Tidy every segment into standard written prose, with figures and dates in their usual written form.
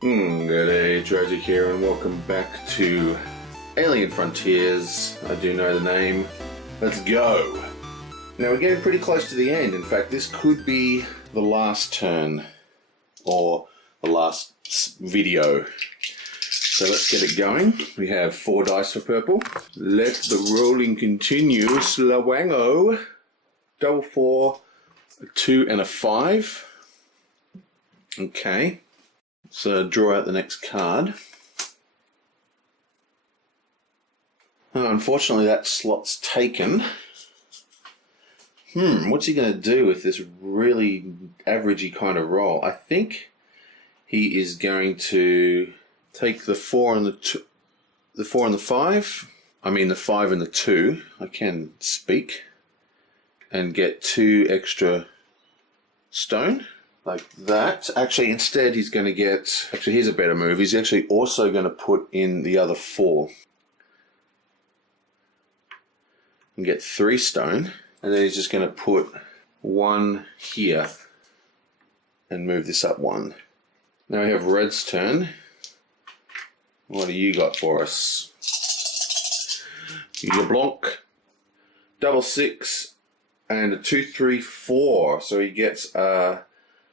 Good day, Tragic here, and welcome back to Alien Frontiers. I do know the name. Let's go! Now we're getting pretty close to the end. In fact, this could be the last turn, or the last video. So let's get it going. We have 4 dice for purple. Let the rolling continue. Slawango. Double 4, a 2 and a 5. Okay. So draw out the next card. Unfortunately, that slot's taken. What's he going to do with this really averagey kind of roll? I think he is going to take the 4 and the 4 and the 5. I mean the 5 and the 2. I can speak. And get 2 extra stone. Like that. Actually, instead he's going to get... Actually, here's a better move. He's actually also going to put in the other 4. And get 3 stone. And then he's just going to put 1 here. And move this up 1. Now we have Red's turn. What do you got for us? LeBlanc. Double 6. And a 2, 3, 4. So he gets a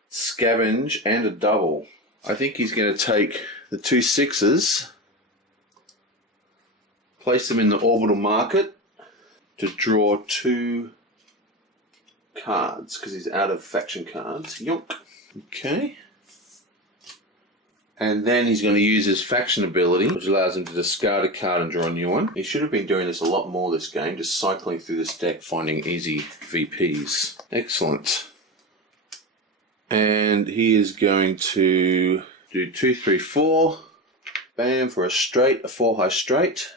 scavenge and a double. I think he's going to take the 2 6s, place them in the orbital market to draw 2 cards because he's out of faction cards. Yonk. Okay. And then he's going to use his faction ability, which allows him to discard a card and draw a new one. He should have been doing this a lot more this game, just cycling through this deck, finding easy VPs. Excellent. And he is going to do 2, 3, 4. Bam, for a straight, a 4 high straight.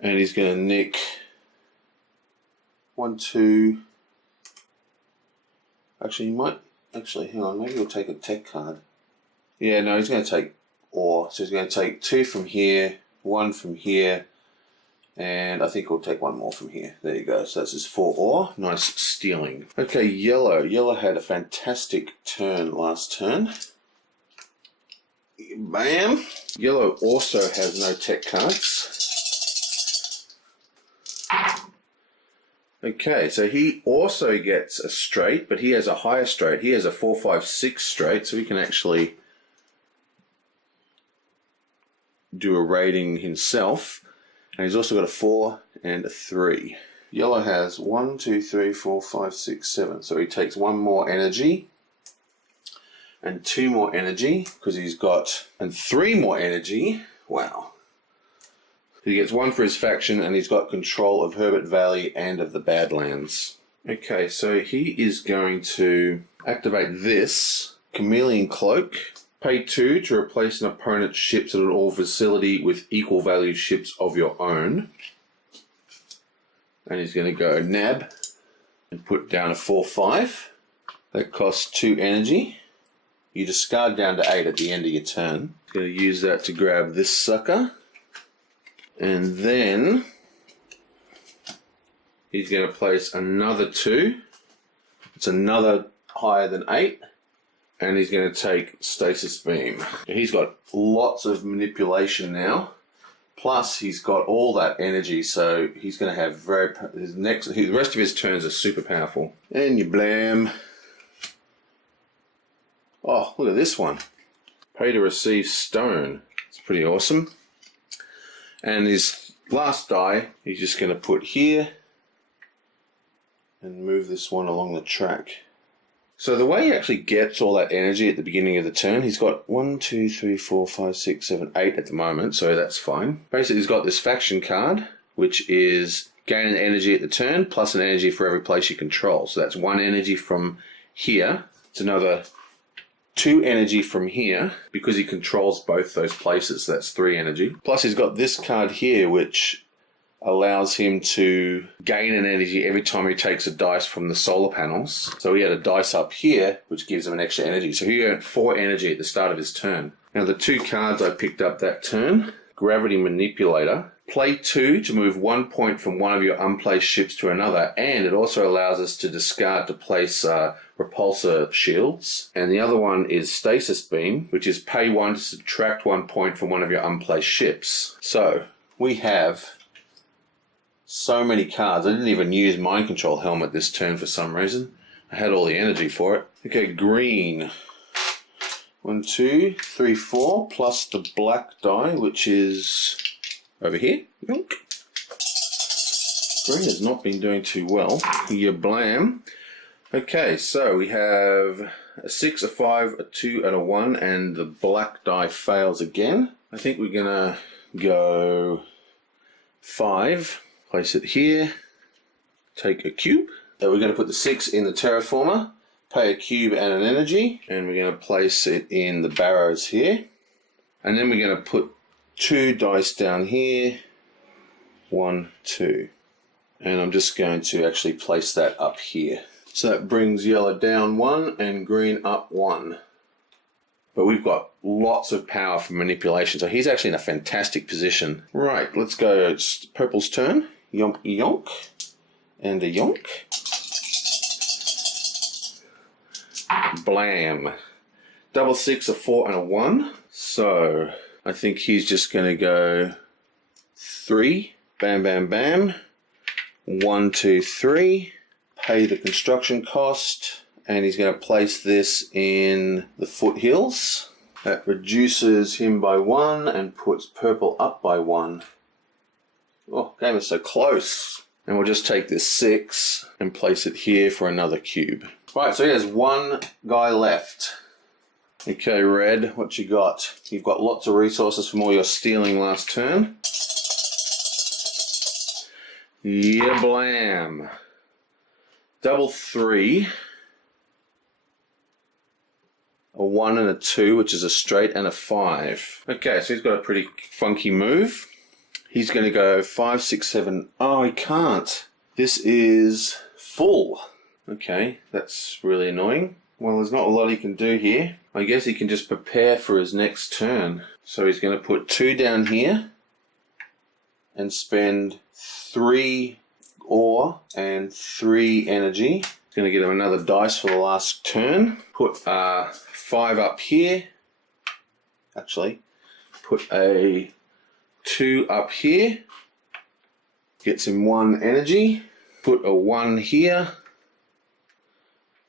And he's going to nick 1, 2. Actually, he might... Actually, hang on, maybe he'll take a tech card. Yeah, no, he's going to take ore. So he's going to take 2 from here, 1 from here, and I think he'll take 1 more from here. There you go. So that's his 4 ore. Nice stealing. Okay, yellow. Yellow had a fantastic turn last turn. Bam. Yellow also has no tech cards. Okay, so he also gets a straight, but he has a higher straight. He has a 4, 5, 6 straight, so he can actually do a rating himself. And he's also got a 4 and a 3. Yellow has 1, 2, 3, 4, 5, 6, 7. So he takes 1 more energy and 2 more energy because he's got, and 3 more energy. Wow. He gets 1 for his faction and he's got control of Herbert Valley and of the Badlands. Okay, so he is going to activate this Chameleon Cloak. Pay 2 to replace an opponent's ships at an all facility with equal value ships of your own. And he's going to go nab and put down a 4, 5. That costs 2 energy. You discard down to 8 at the end of your turn. He's going to use that to grab this sucker. And then he's going to place another 2. It's another higher than 8. And he's going to take Stasis Beam. He's got lots of manipulation now. Plus, he's got all that energy, so he's going to have the rest of his turns are super powerful. And you blam. Oh, look at this one. Pay to receive stone. It's pretty awesome. And his last die, he's just going to put here and move this one along the track. So the way he actually gets all that energy at the beginning of the turn, he's got 1, 2, 3, 4, 5, 6, 7, 8 at the moment, so that's fine. Basically, he's got this faction card, which is gain an energy at the turn, plus an energy for every place you control. So that's 1 energy from here. It's another 2 energy from here, because he controls both those places, so that's 3 energy. Plus he's got this card here, which allows him to gain an energy every time he takes a dice from the solar panels. So he had a dice up here, which gives him an extra energy. So he earned 4 energy at the start of his turn. Now the 2 cards I picked up that turn Gravity Manipulator. Play 2 to move 1 point from one of your unplaced ships to another, and it also allows us to discard to place repulsor shields. And the other one is Stasis Beam, which is pay 1 to subtract 1 point from one of your unplaced ships. So we have so many cards. I didn't even use Mind Control Helmet this turn for some reason. I had all the energy for it. Okay, green. 1, 2, 3, 4, plus the black die, which is over here. Yonk. Green has not been doing too well. You blam. Okay, so we have a 6, a 5, a 2, and a 1, and the black die fails again. I think we're gonna go 5. Place it here. Take a cube. So we're going to put the 6 in the terraformer. Pay a cube and an energy, and we're going to place it in the barrows here. And then we're going to put 2 dice down here. 1, 2. And I'm just going to actually place that up here. So that brings yellow down 1 and green up 1. But we've got lots of power for manipulation, so he's actually in a fantastic position. Right, let's go. It's purple's turn. Yonk, yonk. And a yonk. Blam. Double 6, a 4, and a 1. So I think he's just going to go 3. Bam, bam, bam. 1, 2, 3. Pay the construction cost. And he's going to place this in the foothills. That reduces him by 1 and puts purple up by 1. Oh, game is so close. And we'll just take this 6 and place it here for another cube. Right, so he has 1 guy left. Okay, red, what you got? You've got lots of resources from all your stealing last turn. Yeah, blam. Double 3. A 1 and a 2, which is a straight, and a 5. Okay, so he's got a pretty funky move. He's going to go 5, 6, 7. Oh, he can't. This is full. Okay, that's really annoying. Well, there's not a lot he can do here. I guess he can just prepare for his next turn. So he's going to put 2 down here and spend 3 ore and 3 energy. He's going to get him another dice for the last turn. Put 5 up here. Actually, put a 2 up here. Gets him 1 energy. Put a 1 here.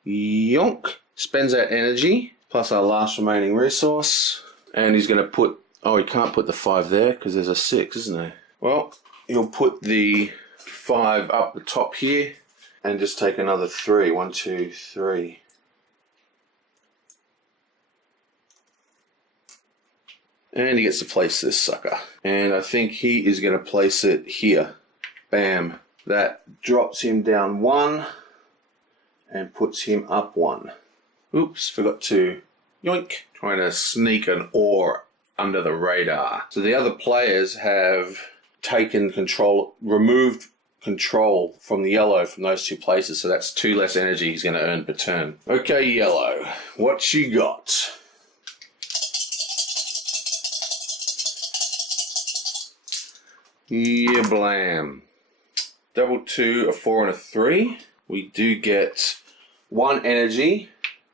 Yonk. Spends that energy plus our last remaining resource. And he's going to put... Oh, he can't put the 5 there because there's a 6, isn't there? Well, he'll put the 5 up the top here and just take another 3. 1, 2, 3. And he gets to place this sucker. And I think he is going to place it here. Bam. That drops him down 1 and puts him up 1. Oops, forgot to yoink. Trying to sneak an ore under the radar. So the other players have taken control, removed control from the yellow from those 2 places. So that's 2 less energy he's going to earn per turn. Okay, yellow. What you got? Yeah, blam. Double 2, a 4, and a 3. We do get 1 energy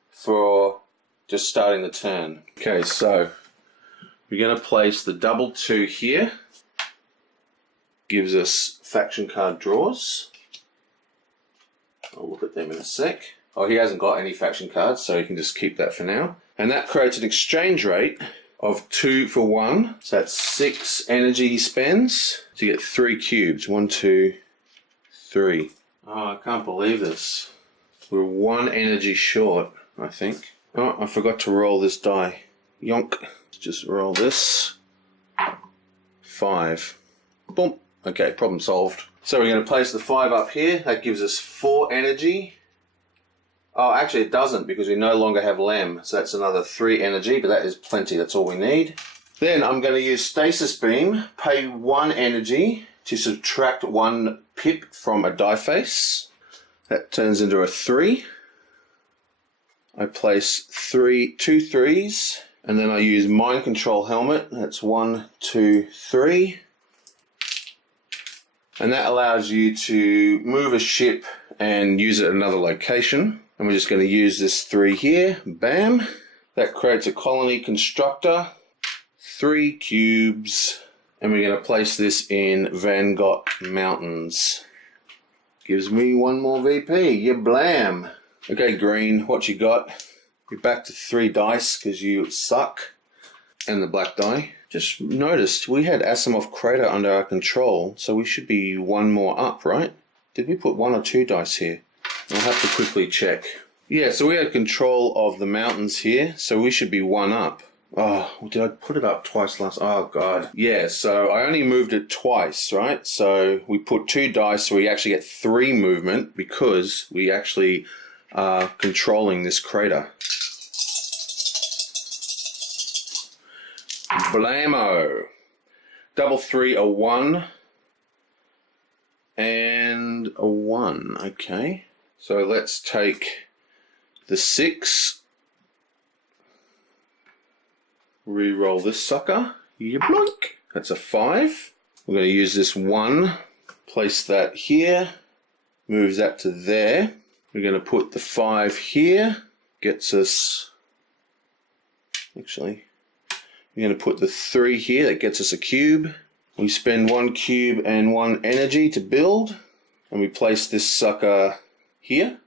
for just starting the turn. Okay, so we're going to place the double 2 here. Gives us faction card draws. I'll look at them in a sec. Oh, he hasn't got any faction cards, so he can just keep that for now. And that creates an exchange rate of 2 for 1. So that's 6 energy he spends to get 3 cubes. 1, 2, 3. Oh, I can't believe this. We're 1 energy short, I think. Oh, I forgot to roll this die. Yonk. Let's just roll this. 5. Boom. Okay, problem solved. So we're going to place the 5 up here. That gives us 4 energy. Oh, actually it doesn't because we no longer have Lem. So that's another 3 energy, but that is plenty. That's all we need. Then I'm going to use Stasis Beam. Pay 1 energy to subtract 1 pip from a die face. That turns into a 3. I place 2 3s And then I use Mind Control Helmet. That's 1, 2, 3. And that allows you to move a ship and use it at another location. And we're just going to use this 3 here. Bam. That creates a colony constructor. 3 cubes. And we're going to place this in Van Gogh Mountains. Gives me 1 more VP. Yeah, blam. Okay, green, what you got? You're back to 3 dice because you suck. And the black die. Just noticed we had Asimov Crater under our control, so we should be 1 more up, right? Did we put 1 or 2 dice here? I'll have to quickly check. Yeah, so we had control of the mountains here, so we should be 1 up. Oh, did I put it up twice last? Oh, God. Yeah, so I only moved it twice, right? So we put 2 dice, so we actually get 3 movement because we actually are controlling this crater. Blammo. Double 3, a 1. And a 1. Okay. So let's take the 6. Reroll this sucker. You blink. That's a 5. We're going to use this 1. Place that here. Moves that to there. We're going to put the 5 here. Gets us... Actually... We're going to put the 3 here, that gets us a cube. We spend 1 cube and 1 energy to build. And we place this sucker here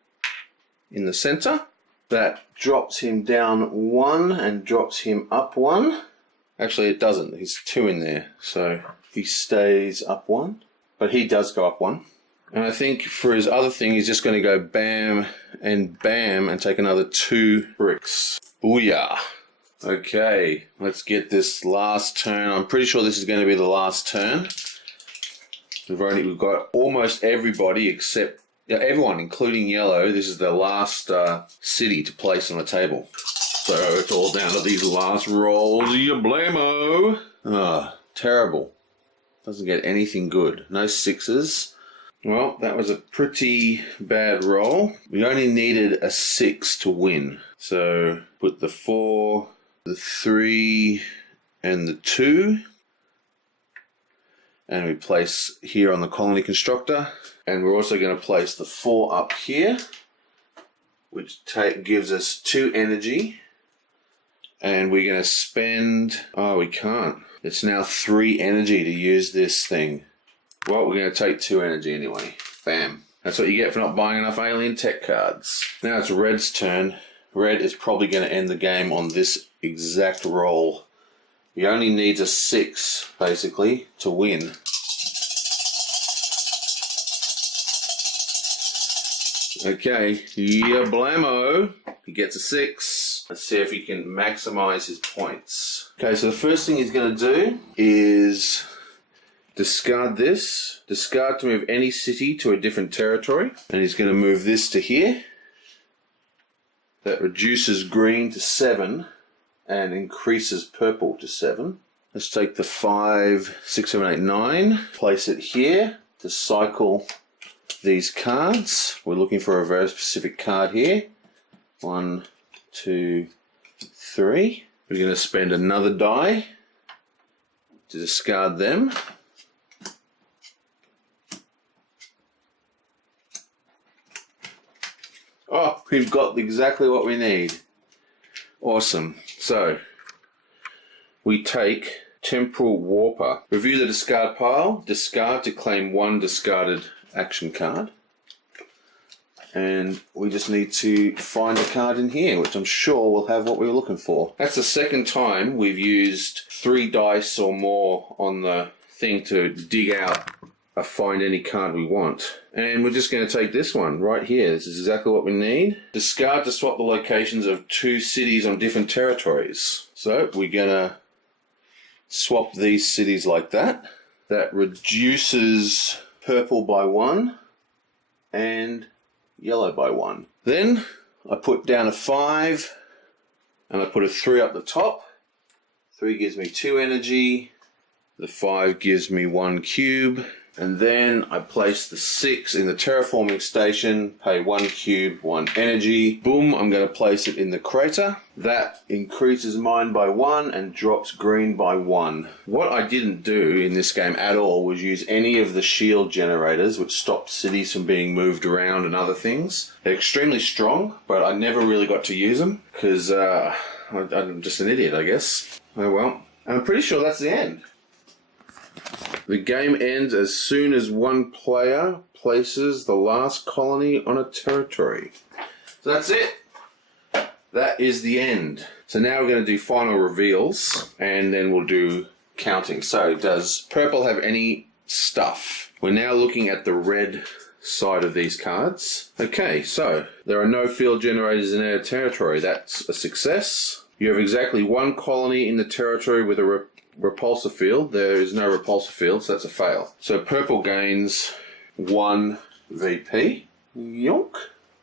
in the center. That drops him down 1 and drops him up 1. Actually, it doesn't. There's 2 in there. So he stays up 1. But he does go up 1. And I think for his other thing, he's just going to go bam and bam and take another 2 bricks. Booyah. Okay, let's get this last turn. I'm pretty sure this is going to be the last turn. We've got almost everybody except everyone, including yellow. This is the last city to place on the table. So it's all down to these last rolls. You blamo. Ah, terrible. Doesn't get anything good. No 6s. Well, that was a pretty bad roll. We only needed a 6 to win. So put the 4, the 3, and the 2. And we place here on the colony constructor. And we're also going to place the 4 up here, which gives us 2 energy. And we're going to spend... Oh, we can't. It's now 3 energy to use this thing. Well, we're going to take 2 energy anyway. Bam. That's what you get for not buying enough alien tech cards. Now it's Red's turn. Red is probably going to end the game on this exact roll. He only needs a 6, basically, to win. Okay, yeah, blammo. He gets a 6. Let's see if he can maximize his points. Okay, so the first thing he's going to do is discard this. Discard to move any city to a different territory. And he's going to move this to here. That reduces green to 7 and increases purple to 7. Let's take the 5, 6, 7, 8, 9. Place it here to cycle these cards. We're looking for a very specific card here. 1, 2, 3. We're going to spend another die to discard them. Oh, we've got exactly what we need. Awesome. So, we take Temporal Warper. Review the discard pile. Discard to claim 1 discarded action card. And we just need to find a card in here, which I'm sure will have what we were looking for. That's the second time we've used 3 dice or more on the thing to dig out a find any card we want. And we're just going to take this one right here. This is exactly what we need. Discard to swap the locations of 2 cities on different territories. So we're going to swap these cities like that. That reduces purple by 1 and yellow by 1. Then I put down a 5 and I put a 3 up the top. 3 gives me 2 energy. The 5 gives me 1 cube. And then I place the 6 in the terraforming station, pay 1 cube, 1 energy. Boom, I'm going to place it in the crater. That increases mine by 1 and drops green by 1. What I didn't do in this game at all was use any of the shield generators, which stop cities from being moved around and other things. They're extremely strong, but I never really got to use them because I'm just an idiot, I guess. Oh well. I'm pretty sure that's the end. The game ends as soon as one player places the last colony on a territory. So that's it. That is the end. So now we're going to do final reveals, and then we'll do counting. So does purple have any stuff? We're now looking at the red side of these cards. Okay, so there are no field generators in our territory. That's a success. You have exactly 1 colony in the territory with a repulsor field. There is no repulsor field, so that's a fail. So purple gains 1 VP. Yonk.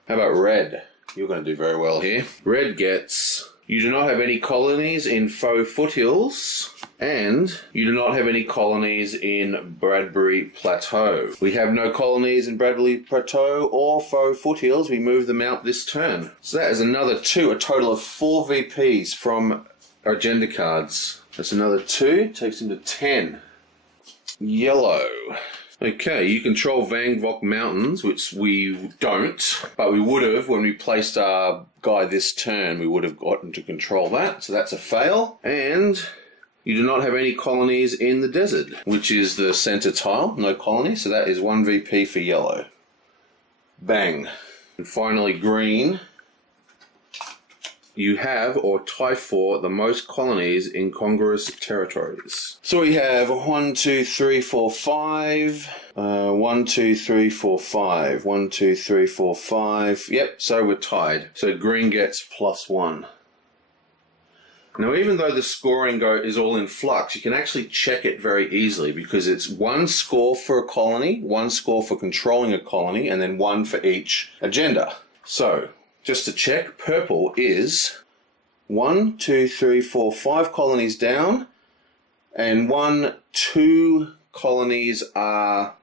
How about red? You're going to do very well here. Red gets, you do not have any colonies in Faux Foothills, and you do not have any colonies in Bradbury Plateau. We have no colonies in Bradbury Plateau or Faux Foothills. We move them out this turn. So that is another 2, a total of 4 VPs from agenda cards. That's another 2, takes him to 10. Yellow. Okay, you control Vang Vok Mountains, which we don't, but we would have when we placed our guy this turn. We would have gotten to control that, so that's a fail. And you do not have any colonies in the desert, which is the center tile, no colony, so that is 1 VP for yellow. Bang. And finally green. You have or tie for the most colonies in congruous territories. So we have 1, 2, 3, 4, 5. 1, 2, 3, 4, 5. 1, 2, 3, 4, 5. Yep, so we're tied. So green gets +1. Now, even though the scoring is all in flux, you can actually check it very easily because it's 1 score for a colony, 1 score for controlling a colony, and then 1 for each agenda. So, just to check, purple is 1, 2, 3, 4, 5 colonies down, and 1, 2 colonies are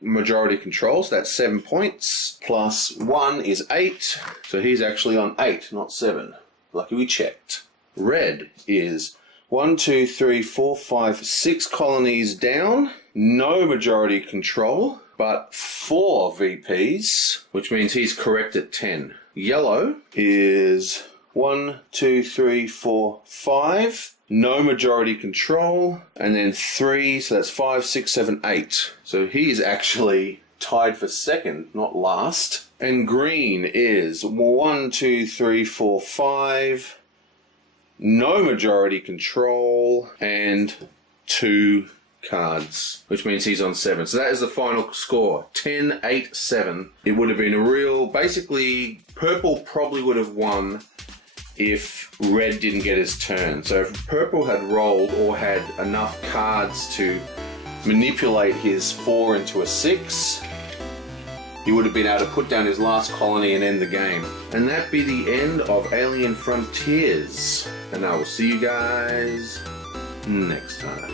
majority control, so that's 7 points, plus 1 is 8, so he's actually on 8, not 7. Lucky we checked. Red is 1, 2, 3, 4, 5, 6 colonies down, no majority control, but 4 VPs, which means he's correct at 10. Yellow is 1, 2, 3, 4, 5, no majority control, and then 3, so that's 5, 6, 7, 8. So he's actually tied for second, not last. And green is 1, 2, 3, 4, 5, no majority control, and 2 cards, which means he's on 7. So that is the final score, 10, 8, 7. It would have been a real, basically, purple probably would have won if red didn't get his turn. So if purple had rolled or had enough cards to manipulate his 4 into a 6, he would have been able to put down his last colony and end the game. And that be the end of Alien Frontiers. And I will see you guys next time.